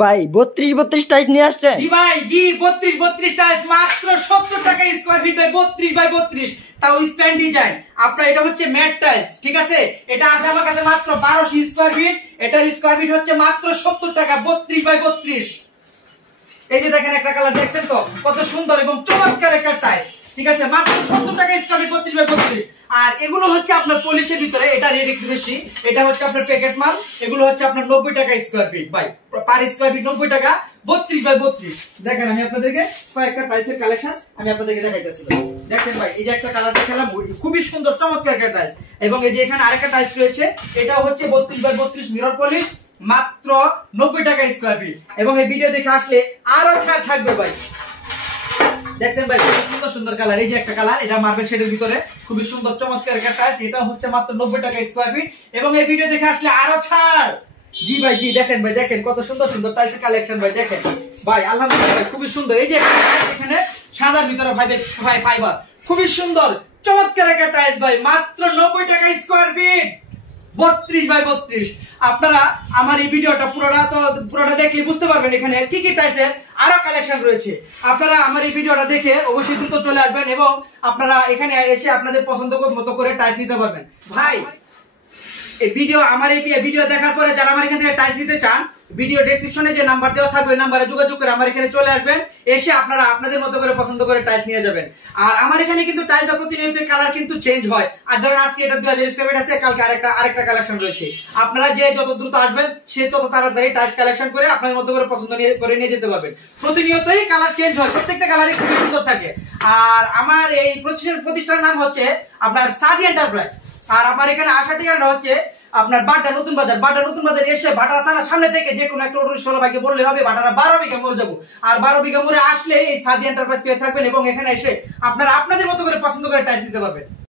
ভাই 32 টাইলস নিয়ে আসছেন? জি ভাই, জি 32 টাইলস মাত্র 70 টাকা স্কয়ার ফিট ভাই। 32 তাও স্প্যান ডিজাইন। আপনার এটা হচ্ছে ম্যাট টাইলস, ঠিক আছে? এটা আছে আমার কাছে মাত্র 1200 স্কয়ার ফিট। এটার স্কয়ার ফিট হচ্ছে মাত্র 70 টাকা। 32 এই যে দেখেন একটা কালার, দেখছেন তো কত সুন্দর এবং চমৎকার একটা টাইলস, ঠিক আছে? মাত্র 70 টাকা স্কয়ার ফিট। 32 আর এগুলো হচ্ছে আপনার পলিশের ভিতরে, এটা রেট একটু বেশি। এটা হচ্ছে আপনার প্যাকেট মাল। এগুলো হচ্ছে আপনার 90 টাকা স্কয়ার ফিট ভাই, পার স্কয়ার ফিট 90 টাকা। 32 দেখেন, আমি আপনাদেরকে কয়েকটা টাইলসের কালেকশন আমি আপনাদেরকে দেখাইতেছি। দেখেন ভাই, এই যে একটা কালার দেখালাম, খুবই সুন্দর চমৎকার একটা টাইলস। এবং এই যে এখানে আরেকটা টাইলস রয়েছে, এটা হচ্ছে 32 মিরর পলিশ, মাত্র 90 টাকা স্কয়ার ফিট। এবং এই ভিডিও দেখে আসলে আরো ছাড় থাকবে ভাই। দেখছেন ভাই, সুন্দর সুন্দর কালার। এই যে একটা কালার, এটা মার্বেল শেডের ভিতরে, খুবই সুন্দর চমৎকার একটা টাইলস। এটা হচ্ছে মাত্র 90 টাকা স্কয়ার ফিট। এবং এই ভিডিও দেখে আসলে আরো ছাড়। জি ভাই, জি দেখেন ভাই, দেখেন কত সুন্দর সুন্দর টাইলসের কালেকশন ভাই। দেখেন ভাই, আলহামদুলিল্লাহ খুবই সুন্দর। এই যে এখানে সাদার ভিতরে ভাই ফাইবার, খুবই সুন্দর চমৎকার একটা টাইলস ভাই, মাত্র 90 টাকা স্কয়ার ফিট। 32 আপনারা আমার এই ভিডিওটা পুরোটা দেখলে বুঝতে পারবেন এখানে কি কি টাইপের আরো কালেকশন রয়েছে। আপনারা আমার এই ভিডিওটা দেখে অবশ্যই দ্রুত চলে আসবেন এবং আপনারা এখানে এসে আপনাদের পছন্দ মতো করে টাইলস নিতে পারবেন ভাই। এই ভিডিও দেখার পরে যারা আমার এখান থেকে টাইলস নিতে চান, ভিডিও ডেসক্রিপশনে যে নাম্বার দেওয়া থাকবে ওই নাম্বারে যোগাযোগ করে আমার এখানে চলে আসবেন। এসে আপনারা আপনাদের মতো করে পছন্দ করে টাইলস নিয়ে যাবেন। আর আমার এখানে কিন্তু টাইলস প্রতিনিয়ত কালার কিন্তু চেঞ্জ হয়। আর ধরুন আজকে এটা 2000 স্কয়ার ফিট আছে, কালকে আরেকটা কালেকশন রয়েছে। আপনারা যে যত দ্রুত আসবেন সে তত তাড়াতাড়ি টাইলস কালেকশন করে আপনাদের মতো করে পছন্দ করে নিয়ে যেতে পারবেন। প্রতিনিয়তই কালার চেঞ্জ হয়, প্রত্যেকটা কালারই খুব সুন্দর থাকে। আর আমার এই প্রতিষ্ঠানের নাম হচ্ছে আপনার সাদি এন্টারপ্রাইজ। আর আমার এখানে আসা ঠিকানা হচ্ছে আপনার বাড্ডা নতুন বাজার এসে ভাটারা থানার সামনে থেকে যে কোনো একটা অটো রিকশা ভাইকে বললে হবে ভাটারা 12 বিঘা মোড় যাবো। আর 12 বিঘা মোড়ে আসলে এই সাদি এন্টারপ্রাইজ পেয়ে থাকবেন এবং এখানে এসে আপনারা আপনাদের মতো করে পছন্দ করে টাইলস নিতে পারবেন।